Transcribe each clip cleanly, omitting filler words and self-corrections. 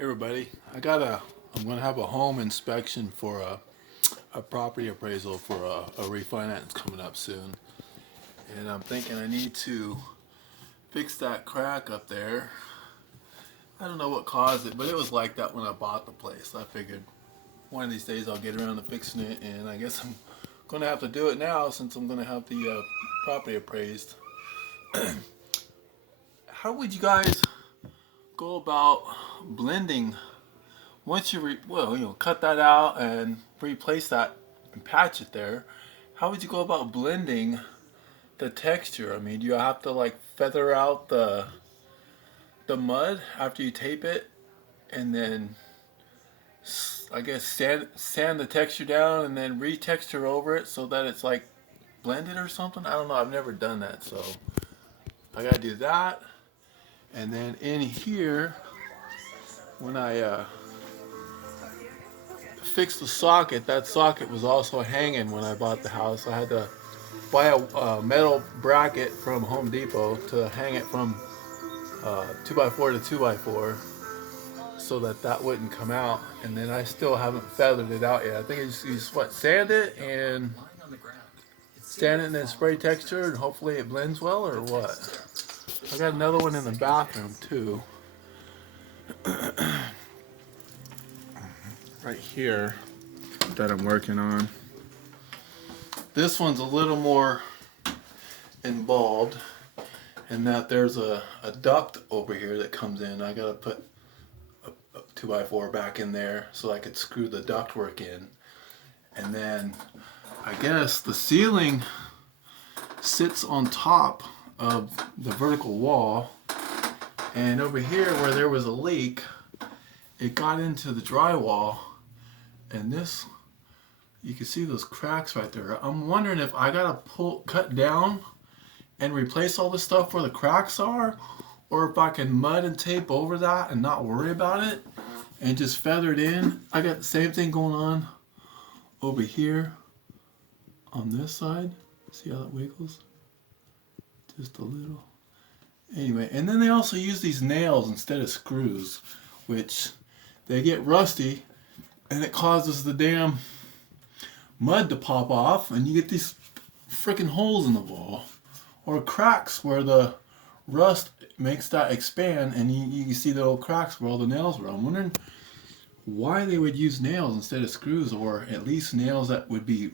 Everybody, I'm gonna have a home inspection for a property appraisal for a refinance coming up soon, and I'm thinking I need to fix that crack up there. I don't know what caused it, but it was like that when I bought the place. I figured one of these days I'll get around to fixing it, and I guess I'm gonna have to do it now since I'm gonna have the property appraised. How would you guys go about blending once you cut that out and replace that and patch it there? How would you go about blending the texture? I mean, do you have to like feather out the mud after you tape it, and then I guess sand the texture down and then retexture over it so that it's like blended or something? I don't know. I've never done that, so I gotta do that. And then in here, when I fixed the socket, that socket was also hanging when I bought the house. I had to buy a metal bracket from Home Depot to hang it from 2x4 to 2x4 so that wouldn't come out. And then I still haven't feathered it out yet. I think I just use sand it and sand it and then spray texture and hopefully it blends well, or what? I got another one in the bathroom too. Right here that I'm working on. This one's a little more involved in that there's a duct over here that comes in. I gotta put a 2x4 back in there so I could screw the ductwork in. And then I guess the ceiling sits on top of the vertical wall, and over here where there was a leak, it got into the drywall, and this, you can see those cracks right there. I'm wondering if I gotta cut down and replace all the stuff where the cracks are, or if I can mud and tape over that and not worry about it and just feather it in. I got the same thing going on over here on this side. See how that wiggles? Just a little. Anyway, and then they also use these nails instead of screws, which they get rusty and it causes the damn mud to pop off and you get these freaking holes in the wall or cracks where the rust makes that expand, and you can see the little cracks where all the nails were. I'm wondering why they would use nails instead of screws, or at least nails that would be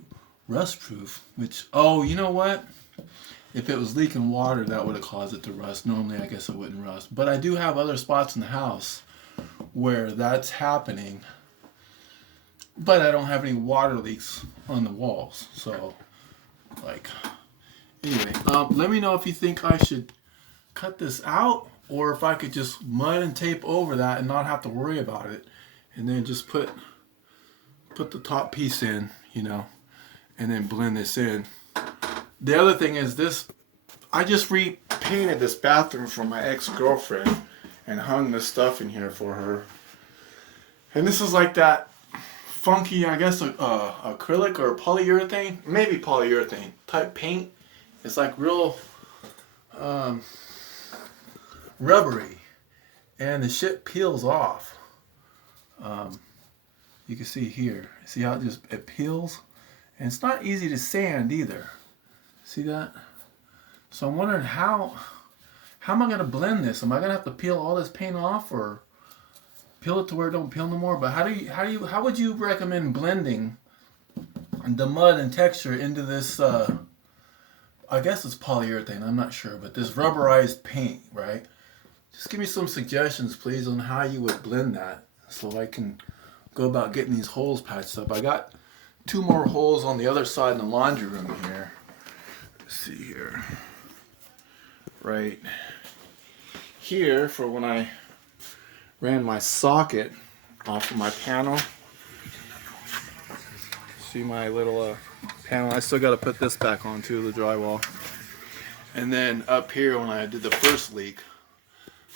rust proof. Which, oh, you know what? If it was leaking water, that would have caused it to rust. Normally, I guess it wouldn't rust. But I do have other spots in the house where that's happening. But I don't have any water leaks on the walls. So, like, anyway, let me know if you think I should cut this out, or if I could just mud and tape over that and not have to worry about it. And then just put the top piece in, and then blend this in. The other thing is this, I just repainted this bathroom for my ex-girlfriend and hung this stuff in here for her. And this is like that funky, I guess, acrylic or polyurethane, maybe polyurethane type paint. It's like real rubbery, and the shit peels off. You can see here. See how it peels? And it's not easy to sand either. See that? So I'm wondering how am I going to blend this? Am I going to have to peel all this paint off, or peel it to where it don't peel no more? But how would you recommend blending the mud and texture into this I guess it's polyurethane, I'm not sure, but this rubberized paint, right? Just give me some suggestions, please, on how you would blend that so I can go about getting these holes patched up. I got 2 more holes on the other side in the laundry room here. Let's see here. Right here for when I ran my socket off of my panel. See my little panel? I still got to put this back on too, the drywall. And then up here when I did the first leak,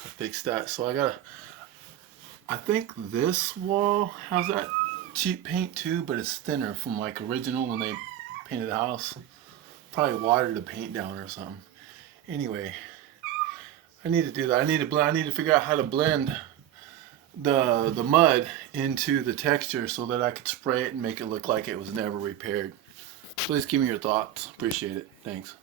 I fixed that. So I think this wall has that cheap paint too, but it's thinner from like original when they painted the house. Probably watered the paint down or something. Anyway, I need to do that. I need to figure out how to blend the mud into the texture so that I could spray it and make it look like it was never repaired. Please give me your thoughts. Appreciate it. Thanks.